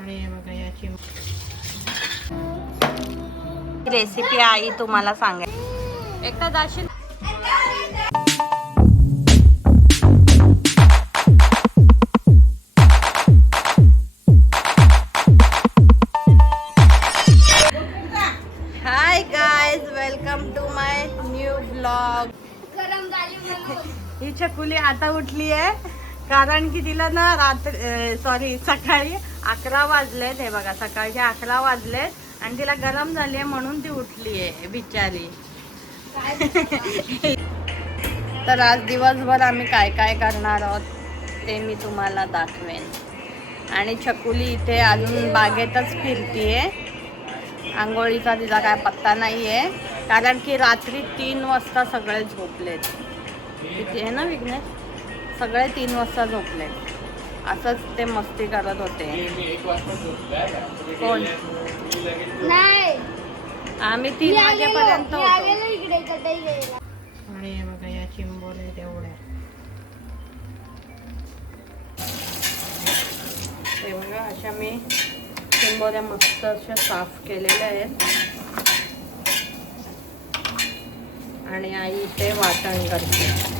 आणि हे बघा याची रेसिपी आई तुम्हाला सांगेल एकदा दाशील. Hi guys, welcome to my new blog. ही चकुली आता उठली आहे कारण की तिला ना सकाळी 11 वाजलेत. हे बघा सकाळचे 11 वाजलेत आणि तिला गरम झाली आहे म्हणून ती उठली आहे बिचारी. तर आज दिवसभर आम्ही काय काय करणार आहोत ते मी तुम्हाला दाखवेन. आणि चकुली इथे अजून बागेतच फिरतीये. आंघोळीचा तिचा काय पत्ता नाही आहे कारण की रात्री 3 वाजता सगळे झोपलेत. किती आहे ना विघ्नेश, सगळे 3 वाजता झोपले. असंच ते मस्ती करत होते. कोण नाही, आम्ही 3 वाजेपर्यंत होतो. आणि हे बघा या चिंबोरे तेवढ्या. हे बघा अशा मी चिंबोऱ्या मस्त अशा साफ केलेल्या आहेत. आणि आई इथे वाटण करते.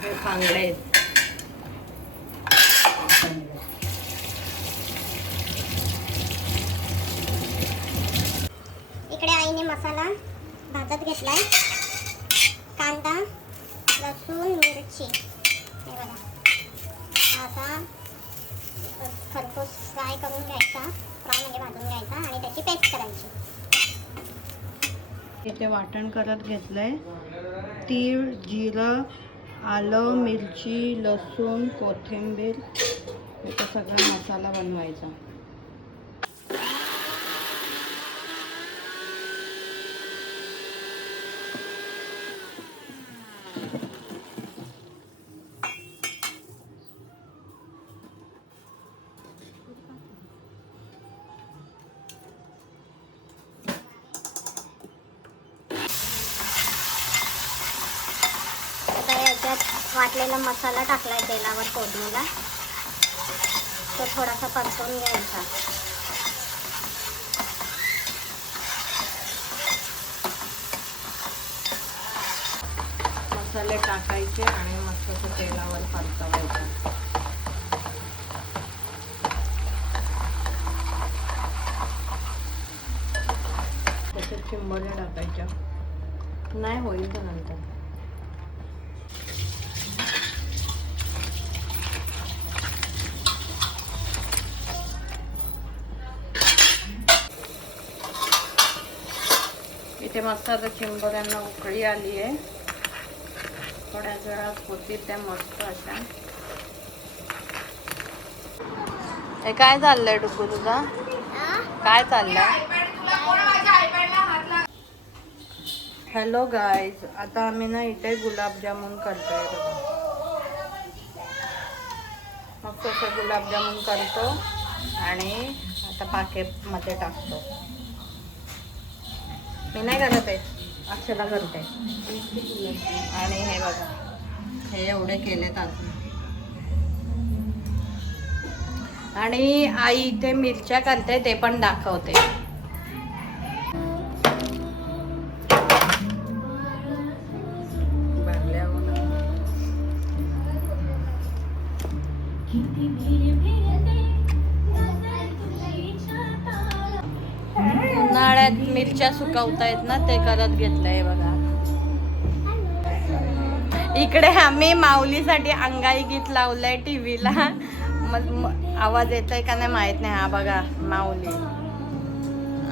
हे बांगडे आहेत. इकडे आईने मसाला भाजत घेतलाय. कांदा, लसूण, मिरची, हे बघा असा खरपूस फ्राय करून घ्यायचा. फ्राय म्हणजे भाजून घ्यायचा आणि त्याची पेस्ट करायची. इथे वाटण करत घेतलंय. तीळ, जिरं, आलं, मिरची, लसूण, कोथिंबीर याचा सगळा मसाला बनवायचा. वाटलेला मसाला टाकलाय तेलावर फोडणीला. तो थोडासा परतून घ्यायचा. मसाले टाकायचे आणि मस्त तेलावर परतवायचे. तसे चिंबोऱ्या टाकायच्या. नाही होईल तर नंतर. इथे मस्त आता चिंबोऱ्यांना उकळी आली आहे. थोड्या वेळात होती त्या मस्त अशा. हे काय चाललंय डुकू तुझा? काय चाललंय? हॅलो गाईज, आता आम्ही ना इथे गुलाबजामुन करतोय. मस्त असे गुलाबजामुन करतो आणि आता पाकेटमध्ये टाकतो. मी नाही करत आहे, अक्षरा करते. आणि हे बघा हे एवढे केलेत अजून. आणि आई इथे मिरच्या करते ते पण दाखवते. उन्हाळ्यात मिरच्या सुकवतायत ना ते करत घेतलंय बघा. इकडे आम्ही माऊलीसाठी अंगाई गीत लावलंय टीव्हीला. आवाज येतोय का नाही माहित नाही. हा बघा माऊली.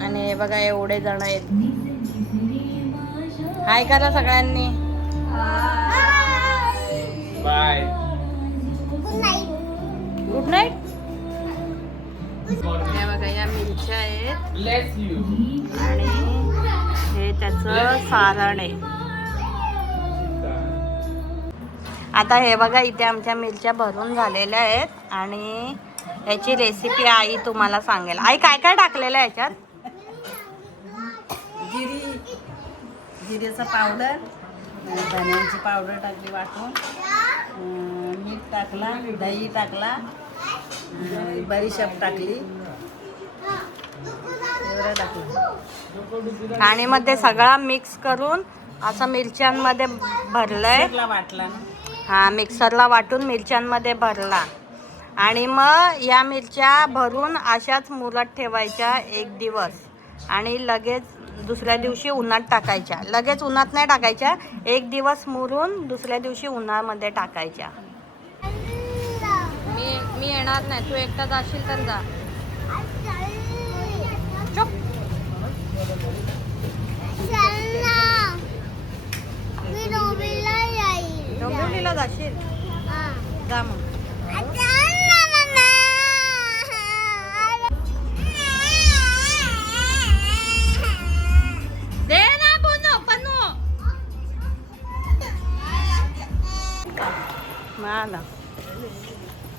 आणि हे बघा एवढे जण आहेत. हाय करा सगळ्यांनी. बाय. Good night. हे बघा या मिरच्या आहेत आणि हे त्याचं सारण आहे. आता हे बघा इथे आमच्या मिरच्या भरून झालेल्या आहेत आणि याची रेसिपी आई तुम्हाला सांगेल. आई काय काय टाकलेलं आहे याच्यात? जिरेचा पावडर, धन्याची पावडर टाकली वाटून, मीठ टाकला, दही टाकला, बडीशेप टाकली, एवढं टाकलं आणि मग ते सगळा मिक्स करून असं मिरच्यांमध्ये भरलंय. मिक्सरला वाटला ना. हा, मिक्सरला वाटून मिरच्यांमध्ये भरला आणि मग या मिरच्या भरून अशाच मुरत ठेवायच्या 1 दिवस आणि लगेच दुसऱ्या दिवशी उन्हात टाकायच्या. लगेच उन्हात नाही टाकायच्या, 1 दिवस मुरून दुसऱ्या दिवशी उन्हामध्ये टाकायच्या. मी येणार नाही, तू एकटा जाशील तर जा. चुप. डोंबिवलीला जाशील? जा मग. दे ना कोण पन्नू. मला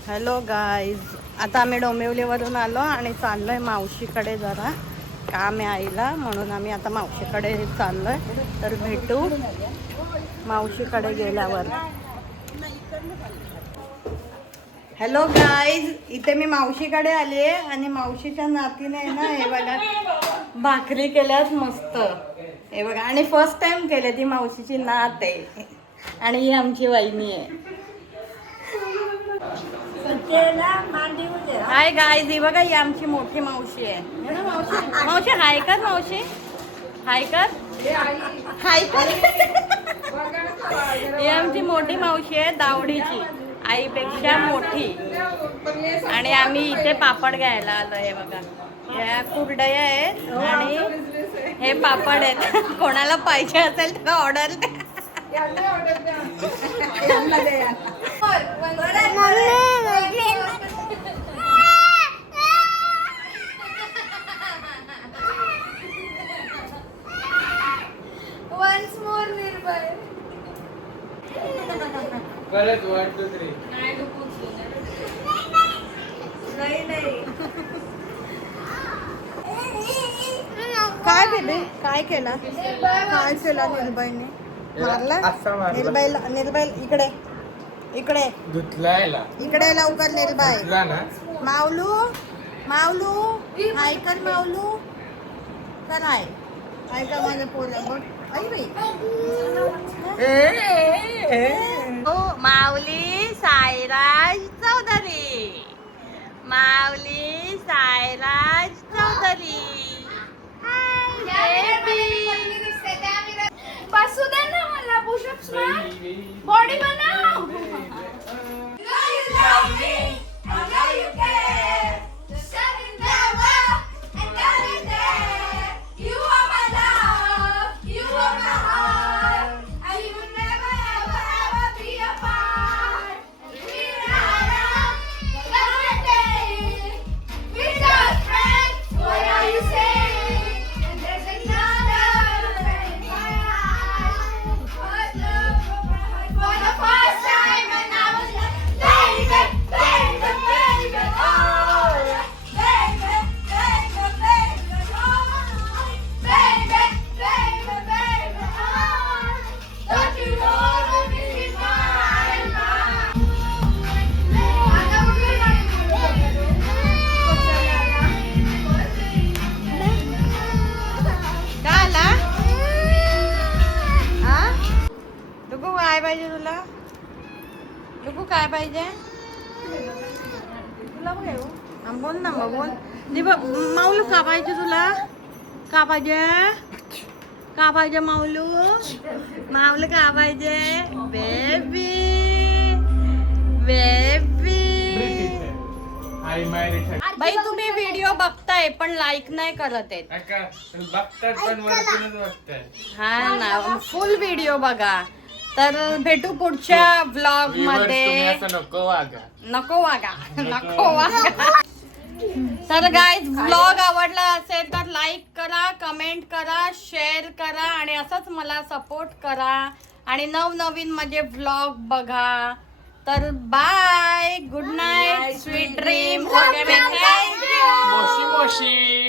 हॅलो गाईज, आता आम्ही डोंबिवलीवरून आलो आणि चाललोय मावशीकडे. जरा काम आहे आईला, म्हणून आम्ही आता मावशीकडे चाललोय. तर भेटू मावशीकडे गेल्यावर. हॅलो गाईज, इथे मी मावशीकडे आली आहे आणि मावशीच्या नातीने ना हे बघा भाकरी केल्यात मस्त. हे बघा, आणि फर्स्ट टाइम केले. ती मावशीची नात आहे आणि ही आमची वहिनी आहे. हाय गाईज, ही बघा ही आमची मोठी मावशी आहे. मावशी हाय कर, मावशी हाय कर, हाय कर. ही आमची मोठी मावशी आहे, दावडीची, आईपेक्षा मोठी. आणि आम्ही इथे पापड घ्यायला आलो. हे बघा, ह्या कुरडया आहेत आणि हे पापड आहेत. कोणाला पाहिजे असेल तर ऑर्डर द्या. Once more, Nirbhay. परत 1 2 3. काय बेबी, काय केला? काय केला निर्भयने? मारला निर्भय. इकडे इकडे धुतलायला इकडे लवकर निर्भय. धुतला ना. माऊलू माऊलू हाय कर, माऊलू कर. हाय हाय का माझ्या पोऱ्या बघ. आई बाई, ओ माऊली साईराज चौधरी, माऊली साईराज चौधरी. बसू दे ना मला. पुशअप्स मार, बॉडी बनाव. काय पाहिजे तुला? लुकू काय पाहिजे तुला? बोल ना मग, बोल. माऊलू का पाहिजे तुला? का पाहिजे? का पाहिजे माऊलू? माऊलू का पाहिजे? Baby baby. बाई तुम्ही व्हिडिओ बघताय पण लाईक नाही करत आहेत. बघतात पण वरतूनच बघताय. हा ना, फुल व्हिडिओ बघा. तर भेटू पुढच्या व्लॉग मध्ये. नको वागा, नको वागा, नको वागा. तर गाईज, व्लॉग आवडला असेल तर लाईक करा, कमेंट करा, शेअर करा आणि असंच मला सपोर्ट करा. आणि नवनवीन माझे व्लॉग बघा. तर bye, good night, sweet dream. मोशी मोशी